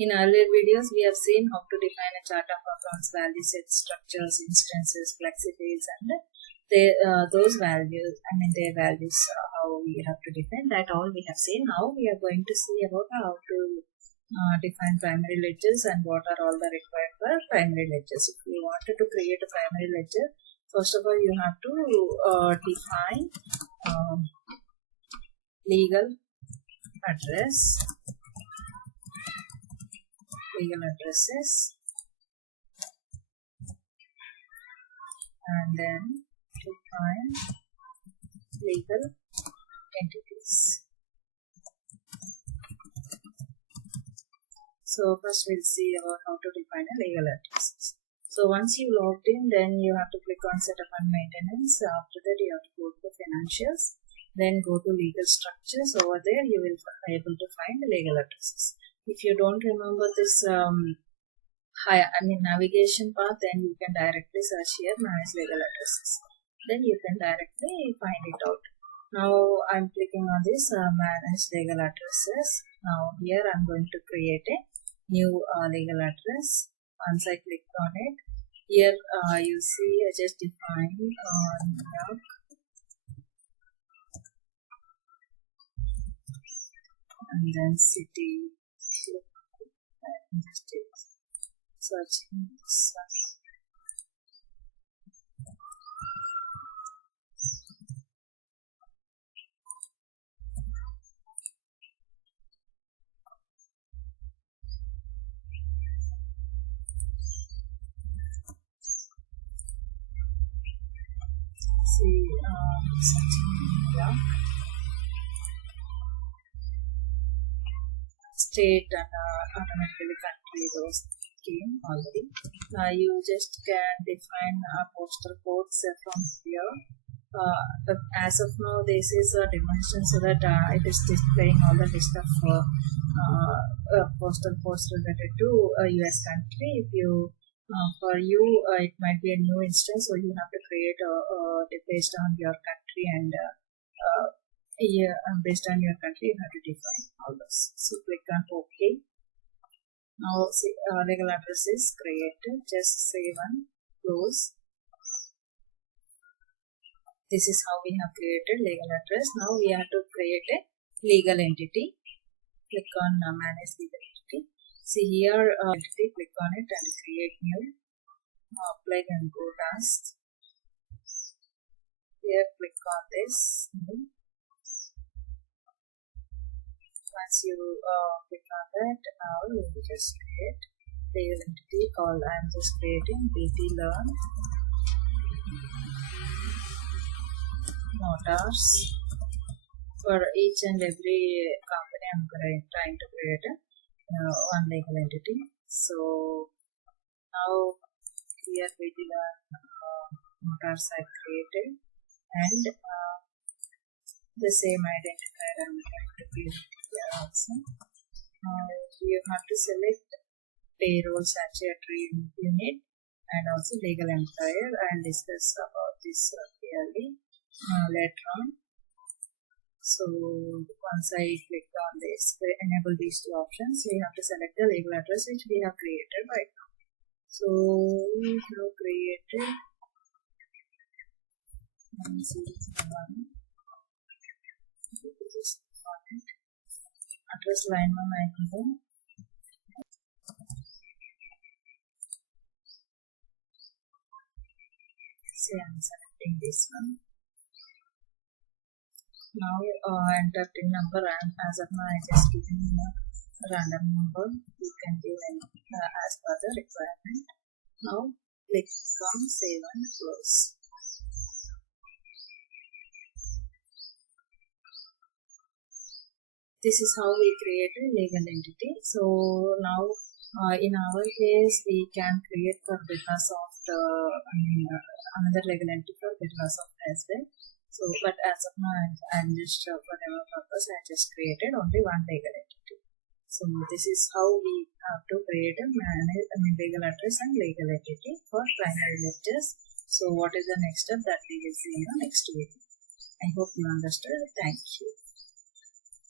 In earlier videos, we have seen how to define a chart of accounts, value sets, structures, instances, flexi fields, and those values, their values, how we have to define that all we have seen. Now we are going to see about how to define primary ledgers and what are all the required for primary ledgers. If you wanted to create a primary ledger, first of all, you have to define legal address, legal addresses, and then define legal entities. So first we'll see about how to define a legal addresses. So once you logged in, then you have to click on setup and maintenance. After that, you have to go to the financials, then go to legal structures. Over there you will be able to find the legal addresses. If you don't remember this navigation path, then you can directly search here manage legal addresses. Then you can directly find it out. Now I'm clicking on this manage legal addresses. Now here I'm going to create a new legal address. Once I click on it, here you see I just defined New York, and then city, and just searching this one. See, state and automatically country those came already. You just can define postal codes from here. But as of now, this is a dimension so that it is displaying all the list of postal codes related to US country. If you for you, it might be a new instance, so you have to create based on your country and based on your country, you have to define all those. So click on OK. Now see, legal address is created. Just save and close. This is how we have created legal address. Now we have to create a legal entity. Click on manage legal entity. See here, entity, click on it and create new. Plug and go task. Here, click on this. Once you click on that, now you will just create legal entity called I am just creating BestTechLearn motors. For each and every company, I'm trying to create a one legal entity. So now here BestTechLearn motors I created, and the same identifier I'm going to create here also. You have to select payroll statutory unit and also legal employer. I'll discuss about this clearly later on. So once I click on this, enable these two options, we have to select the legal address which we have created right now. So we have created address line 1 I can say I'm selecting this one. Now enter PIN number, and as of now I just giving a random number. You can give any as per the requirement. Now click on save and close. This is how we create a legal entity. So now in our case we can create for Microsoft another legal entity for Microsoft as well. So but as of now I'm just for demo purpose I just created only one legal entity. So this is how we have to create a legal address and legal entity for primary ledgers. So what is the next step that we will see in the next video. I hope you understood. Thank you.